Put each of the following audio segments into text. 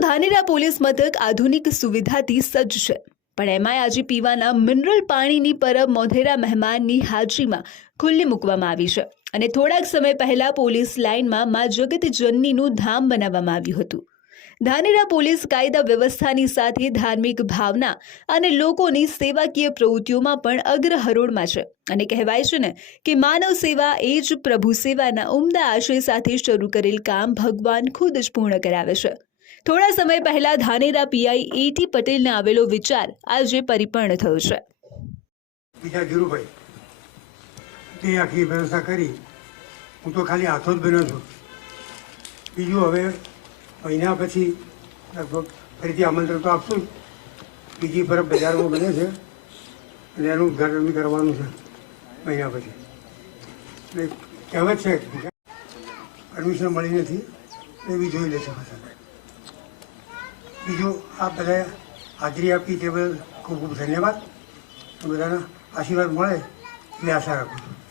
Dhanera police મથક આધુનિક સુવિધાથી સજ્જ છે. પણ એમાંય આજે પીવાના મિનરલ પાણીની પરબ મોધેરા મહેમાનની હાજરીમાં ખુલ્લી મૂકવામાં આવી છે. અને થોડાક સમય પહેલા પોલીસ લાઇનમાં મા જગત જનનીનું ધામ બનાવવામાં આવ્યું હતું. ધાનેરા પોલીસ કાયદા વ્યવસ્થાની સાથે ધાર્મિક ભાવના અને લોકોની સેવાકીય પ્રવૃત્તિઓમાં પણ અગ્રહરોળમાં છે. અને કહેવાય છે ને કે માનવ સેવા એ જ પ્રભુ સેવાના ઉમદા આશય સાથે શરૂ કરેલ કામ ભગવાન ખુદ જ પૂર્ણ કરાવે છે. થોડા સમય પહેલા ધાનેરા પીઆઈ એટી પટેલને આવેલો વિચાર આજે પરિપૂર્ણ થયો છે. બીજા ધીરુભાઈ. તે આખી વ્યવસ્થા કરી. હું તો ખાલી હાથો જ બન્યો છું. બીજું હવે મહિના પછી લગભગ ફરીથી આમંત્રણ તો આપશું. બીજી બરફ બજારમાં બને છે અને એનું ઉદ્ઘાટન કરવાનું છે મહિના પછી. એટલે કહેવત છે પરમિશન મળી નથી, એ બી જોઈ લેશે પાછા. બીજું આ બધા હાજરી આપી તે બદલ ખૂબ ખૂબ ધન્યવાદ. બધાના આશીર્વાદ મળે એવી આશા રાખું છું.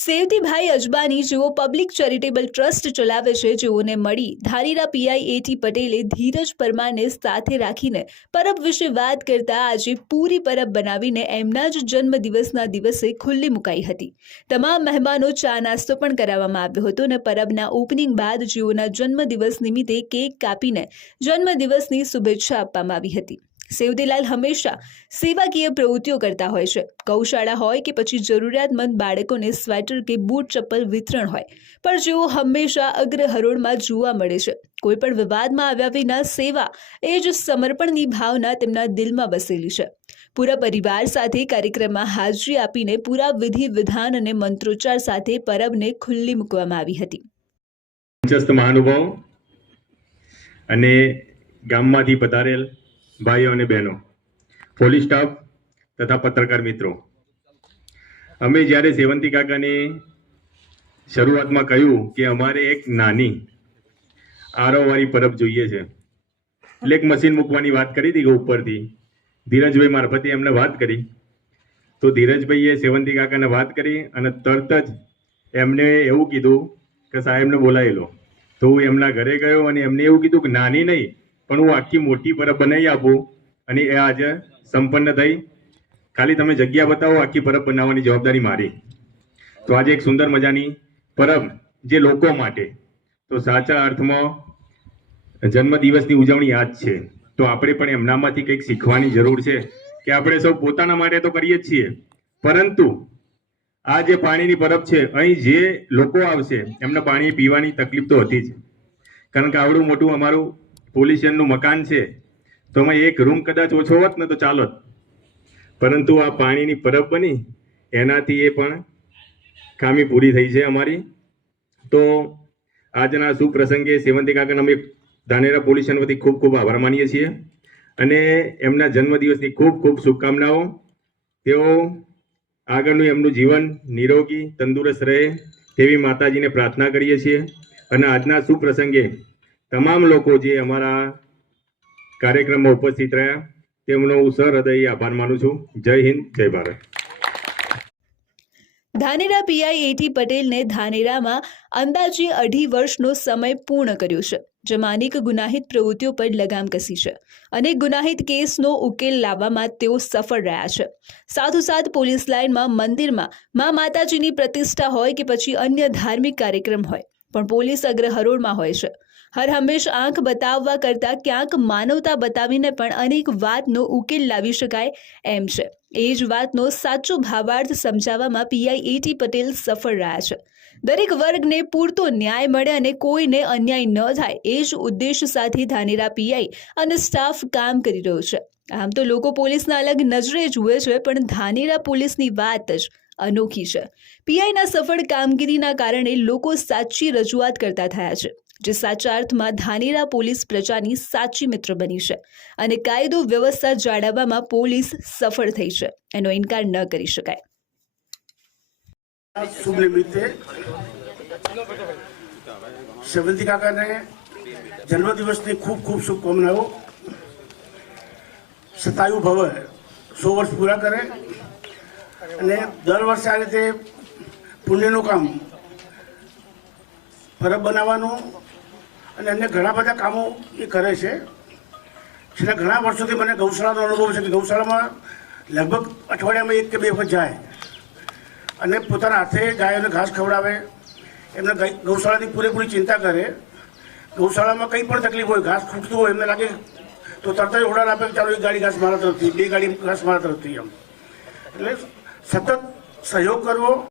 સેવતીભાઈ અજબાની જેઓ પબ્લિક ચેરિટેબલ ટ્રસ્ટ ચલાવે છે, જેઓને મળી ધારીરા પીઆઈ એટી પટેલે ધીરજ પરમારને સાથે રાખીને પરબ વિશે વાત કરતા આજે પૂરી પરબ બનાવીને એમના જ જન્મદિવસના દિવસે ખુલ્લી મુકાઈ હતી. તમામ મહેમાનો ચા નાસ્તો પણ કરાવવામાં આવ્યો હતો અને પરબના ઓપનિંગ બાદ જેઓના જન્મદિવસ નિમિત્તે કેક કાપીને જન્મદિવસની શુભેચ્છા આપવામાં આવી હતી. સેવતીલાલ હંમેશા સેવાકીય પ્રવૃત્તિઓ કરતા હોય છે. ગૌશાળા હોય કે પછી જરૂરિયાતમંદ બાળકોને સ્વેટર કે બૂટ ચપ્પલ વિતરણ હોય, પણ જેઓ હંમેશા અગ્રહરોળમાં જોવા મળે છે. કોઈ પણ વિવાદમાં આવ્યા વિના સેવા એ જ સમર્પણની ભાવના તેમના દિલમાં વસેલી છે. પૂરા પરિવાર સાથે કાર્યક્રમમાં હાજરી આપીને પૂરા વિધિ, વિધાન અને મંત્રોચ્ચાર સાથે પરબને ખુલ્લી મૂકવામાં આવી હતી. મહાનુભાવો અને ગામમાંથી પધારેલ ભાઈઓ અને બહેનો, પોલીસ સ્ટાફ તથા પત્રકાર મિત્રો. અમે જ્યારે સેવંતી કાકાને શરૂઆતમાં કહ્યું કે અમારે એક નાની આરોવાળી પરબ જોઈએ છે, એટલે એક મશીન મૂકવાની વાત કરી હતી ઉપરથી, ધીરજભાઈ મારફતે એમને વાત કરી. તો ધીરજભાઈએ સેવંતી કાકાને વાત કરી અને તરત જ એમને એવું કીધું કે સાહેબને બોલાયેલો તો હું એમના ઘરે ગયો અને એમને એવું કીધું કે નાની નહીં પણ હું આખી મોટી પરબ બનાવી આપું અને એ આજે સંપન્ન થઈ. ખાલી તમે જગ્યા બતાવો, આખી પરબ બનાવવાની જવાબદારી મારી. તો આજે એક સુંદર મજાની પરબ જે લોકો માટે. તો સાચા અર્થમાં જન્મદિવસની ઉજવણી આજ છે. તો આપણે પણ એમનામાંથી કંઈક શીખવાની જરૂર છે કે આપણે સૌ પોતાના માટે તો કરીએ જ છીએ. પરંતુ આ જે પાણીની પરબ છે, અહીં જે લોકો આવશે, એમને પાણી પીવાની તકલીફ તો હતી જ. કારણ કે આવડું મોટું અમારું પોલીસ સ્ટેશનનું મકાન છે. તો એમાં એક રૂમ કદાચ ઓછો હોત ને તો ચાલો પરંતુ આ પાણીની પરબ બની. એનાથી એ પણ ખામી પૂરી થઈ છે અમારી. તો આજના સુપ્રસંગે સેવંતી કાકાને અમે ધાનેરા પોલ્યુશન વતી ખૂબ ખૂબ આભાર માનીએ છીએ. અને એમના જન્મદિવસની ખૂબ ખૂબ શુભકામનાઓ. તેઓ આગળનું એમનું જીવન નિરોગી, તંદુરસ્ત રહે તેવી માતાજીને પ્રાર્થના કરીએ છીએ. અને આજના સુપ્રસંગે તમામ લોકો જે અમારા કાર્યક્રમમાં ઉપસ્થિત રહ્યા, તેમનો હું સહૃદય આભાર માનું છું. જય હિન્દ, જય ભારત. ધાનેરા પીઆઈ એટી પટેલને ધાનેરામાં અંદાજે અઢી વર્ષનો સમય પૂર્ણ કર્યો છે, જેમાં અનેક ગુનાહિત પ્રવૃત્તિઓ પર લગામ કસી છે અનેક ગુનાહિત કેસનો ઉકેલ લાવવામાં તેઓ સફળ રહ્યા છે. સાથોસાથ પોલીસ લાઇનમાં મંદિરમાં મા માતાજીની પ્રતિષ્ઠા હોય કે પછી અન્ય ધાર્મિક કાર્યક્રમ હોય પણ પોલીસ અગ્રહરોળમાં હોય છે. હર હંમેશ આંખ બતાવવા કરતાં ક્યાંક માનવતા બતાવીને પણ અનેક વાતનો ઉકેલ લાવી શકાય એમ છે. એ જ વાતનો સાચો ભાવાર્થ સમજાવવામાં પીઆઈ એટી પટેલ સફળ રહ્યા છે. દરેક વર્ગને પૂરતો ન્યાય મળે અને કોઈને અન્યાય ન થાય એ જ ઉદ્દેશ સાથે ધાનેરા પીઆઈ અને સ્ટાફ કામ કરી રહ્યો છે. આમ તો લોકો પોલીસના અલગ નજરે જુએ છે, પણ ધાનેરા પોલીસની વાત જ અનોખી છે. પીઆઈના સફળ કામગીરીના કારણે લોકો સાચી રજૂઆત કરતા થયા છે, જે સાચા અર્થમાં ધાનેરા પોલીસ પ્રજાની સાચી મિત્ર બની છે અને કાયદો વ્યવસ્થા જાળવવામાં પોલીસ સફળ થઈ છે, એનો ઇનકાર ન કરી શકાય. શુભ જન્મદિવસની ખૂબ ખૂબ શુભકામનાઓ. સતાયુ ભવ સો વર્ષ પૂરા કરે. અને દર વર્ષે આ રીતે પુણ્યનું કામ ફરજ બનાવવાનું અને અન્ય ઘણા બધા કામો એ કરે છે. છેલ્લા ઘણા વર્ષોથી મને ગૌશાળાનો અનુભવ છે કે ગૌશાળામાં લગભગ અઠવાડિયામાં એક કે બે વખત જાય અને પોતાના હાથે ગાયોને ઘાસ ખવડાવે, એમને ગૌશાળાની પૂરેપૂરી ચિંતા કરે. ગૌશાળામાં કંઈ પણ તકલીફ હોય, ઘાસ ખૂટતું હોય, એમને લાગે તો તરત જ ઓર્ડર આપે ચાલો એક ગાડી ઘાસ મારા તરફથી, બે ગાડી ઘાસ મારા તરફથી એમ. એટલે સતત સહયોગ કરવો